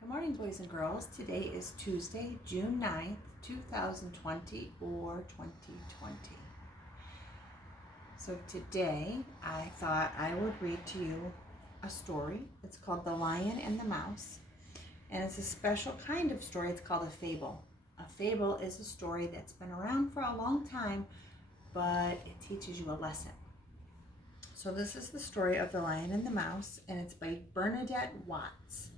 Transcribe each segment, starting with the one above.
Good morning, boys and girls. Today is Tuesday, June 9th, 2020 or 2020. So today I thought I would read to you a story. It's called The Lion and the Mouse, and it's a special kind of story. It's called a fable. A fable is a story that's been around for a long time, but it teaches you a lesson. So this is the story of The Lion and the Mouse, and it's by Bernadette Watts.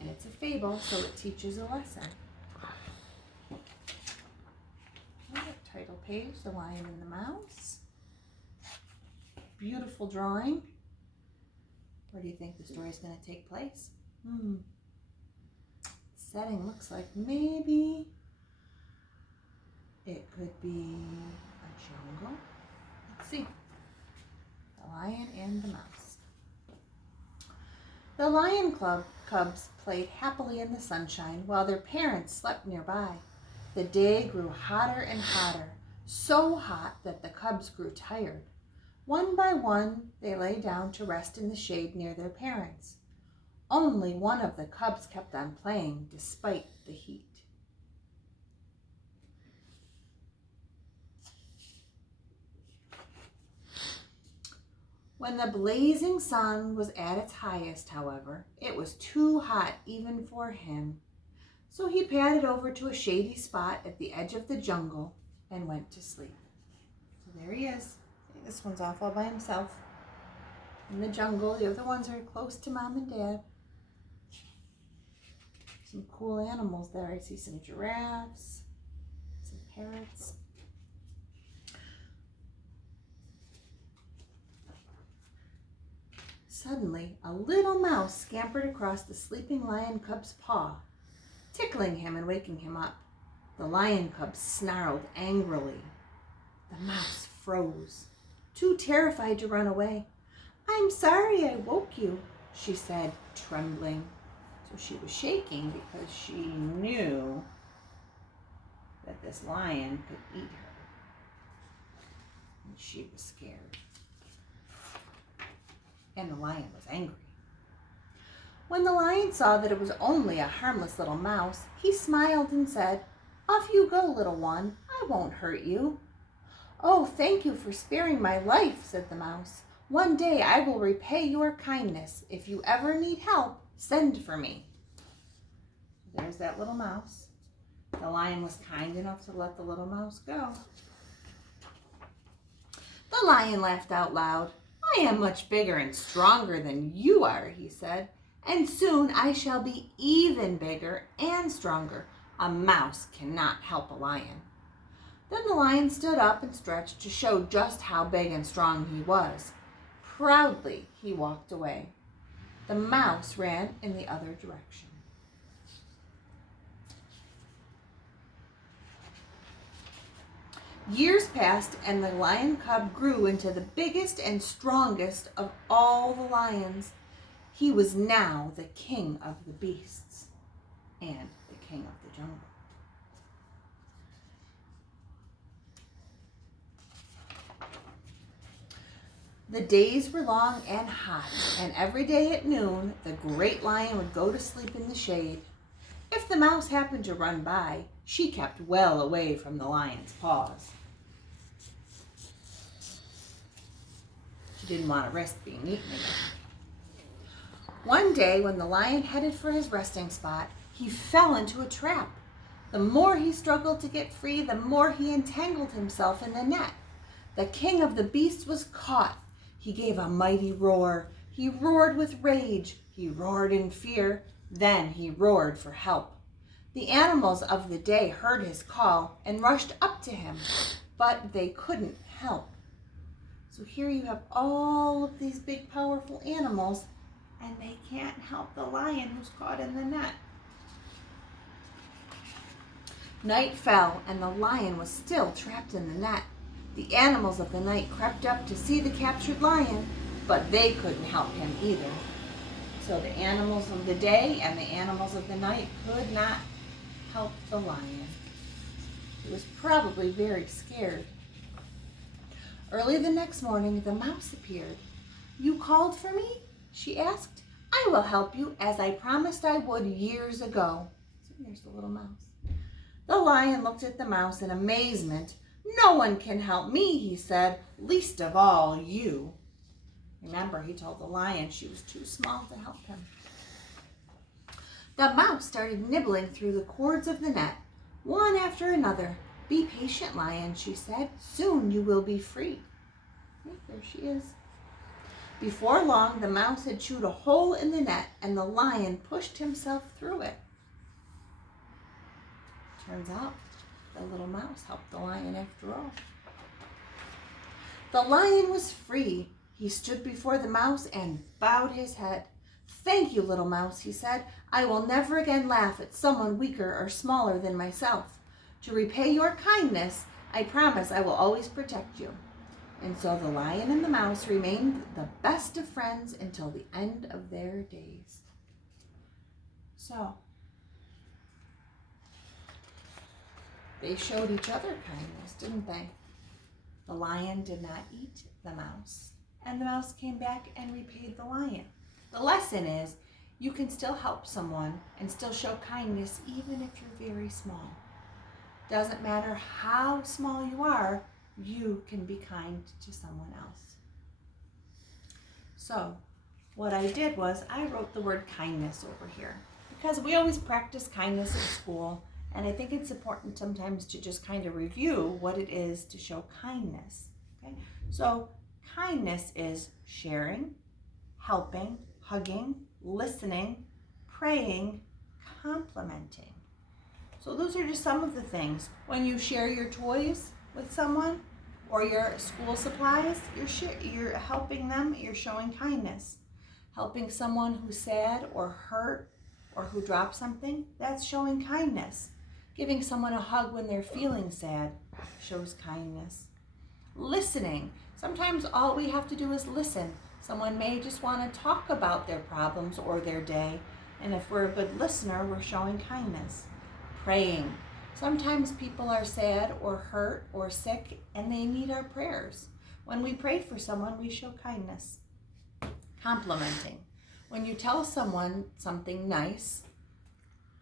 And it's a fable, so it teaches a lesson. Title page, The Lion and the Mouse. Beautiful drawing. Where do you think the story is going to take place? Setting looks like maybe it could be a jungle. Let's see. The Lion and the Mouse. The lion cubs played happily in the sunshine while their parents slept nearby. The day grew hotter and hotter, so hot that the cubs grew tired. One by one, they lay down to rest in the shade near their parents. Only one of the cubs kept on playing despite the heat. When the blazing sun was at its highest, however, it was too hot even for him. So he padded over to a shady spot at the edge of the jungle and went to sleep. So there he is. This one's off all by himself in the jungle. The other ones are close to mom and dad. Some cool animals there. I see some giraffes, some parrots. Suddenly, a little mouse scampered across the sleeping lion cub's paw, tickling him and waking him up. The lion cub snarled angrily. The mouse froze, too terrified to run away. "I'm sorry I woke you," she said, trembling. So she was shaking because she knew that this lion could eat her. And she was scared. And the lion was angry. When the lion saw that it was only a harmless little mouse, he smiled and said, "Off you go, little one. I won't hurt you." "Oh, thank you for sparing my life," said the mouse. "One day I will repay your kindness. If you ever need help, send for me." There's that little mouse. The lion was kind enough to let the little mouse go. The lion laughed out loud. "I am much bigger and stronger than you are," he said, "and soon I shall be even bigger and stronger. A mouse cannot help a lion." Then the lion stood up and stretched to show just how big and strong he was. Proudly, he walked away. The mouse ran in the other direction. Years passed, and the lion cub grew into the biggest and strongest of all the lions. He was now the king of the beasts and the king of the jungle. The days were long and hot, and every day at noon, the great lion would go to sleep in the shade. If the mouse happened to run by, she kept well away from the lion's paws. She didn't want to risk being eaten again. One day, when the lion headed for his resting spot, he fell into a trap. The more he struggled to get free, the more he entangled himself in the net. The king of the beasts was caught. He gave a mighty roar. He roared with rage. He roared in fear. Then he roared for help. The animals of the day heard his call and rushed up to him, but they couldn't help. So here you have all of these big, powerful animals, and they can't help the lion who's caught in the net. Night fell, and the lion was still trapped in the net. The animals of the night crept up to see the captured lion, but they couldn't help him either. So the animals of the day and the animals of the night could not help the lion. He was probably very scared. Early the next morning, the mouse appeared. "You called for me?" she asked. I will help you as I promised I would years ago. So here's the little mouse. The lion looked at the mouse in amazement. No one can help me, he said, least of all you. Remember, he told the lion she was too small to help him. The mouse started nibbling through the cords of the net, one after another. Be patient, lion, she said. Soon you will be free. There she is. Before long, the mouse had chewed a hole in the net, and the lion pushed himself through it. Turns out, the little mouse helped the lion after all. The lion was free. He stood before the mouse and bowed his head. Thank you, little mouse, he said. I will never again laugh at someone weaker or smaller than myself. To repay your kindness, I promise I will always protect you. And so the lion and the mouse remained the best of friends until the end of their days. So, they showed each other kindness, didn't they? The lion did not eat the mouse, and the mouse came back and repaid the lion. The lesson is, you can still help someone and still show kindness even if you're very small. Doesn't matter how small you are, you can be kind to someone else. So, what I did was I wrote the word kindness over here because we always practice kindness at school, and I think it's important sometimes to just kind of review what it is to show kindness. Okay? So, kindness is sharing, helping, hugging, listening, praying, complimenting. So those are just some of the things. When you share your toys with someone or your school supplies, you're helping them, you're showing kindness. Helping someone who's sad or hurt or who dropped something, that's showing kindness. Giving someone a hug when they're feeling sad shows kindness. Listening. Sometimes all we have to do is listen. Someone may just want to talk about their problems or their day, and if we're a good listener, we're showing kindness. Praying. Sometimes people are sad or hurt or sick, and they need our prayers. When we pray for someone, we show kindness. Complimenting. When you tell someone something nice,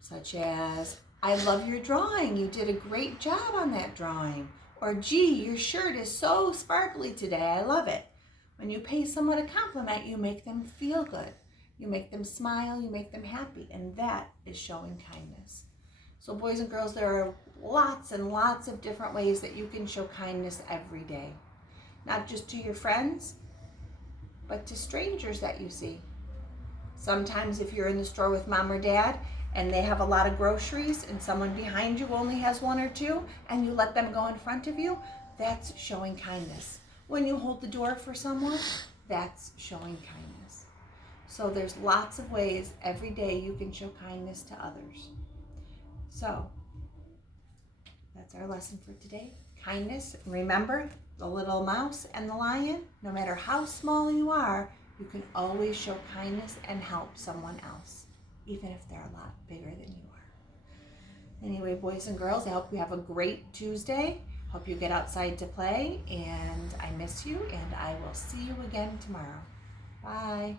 such as, I love your drawing, you did a great job on that drawing. Or, gee, your shirt is so sparkly today, I love it. When you pay someone a compliment, you make them feel good. You make them smile, you make them happy, and that is showing kindness. So boys and girls, there are lots and lots of different ways that you can show kindness every day. Not just to your friends, but to strangers that you see. Sometimes if you're in the store with mom or dad and they have a lot of groceries and someone behind you only has one or two and you let them go in front of you, that's showing kindness. When you hold the door for someone, that's showing kindness. So there's lots of ways every day you can show kindness to others. So that's our lesson for today. Kindness. Remember, the little mouse and the lion, no matter how small you are, you can always show kindness and help someone else, even if they're a lot bigger than you are. Anyway, boys and girls, I hope you have a great Tuesday. Hope you get outside to play, and I miss you, and I will see you again tomorrow. Bye.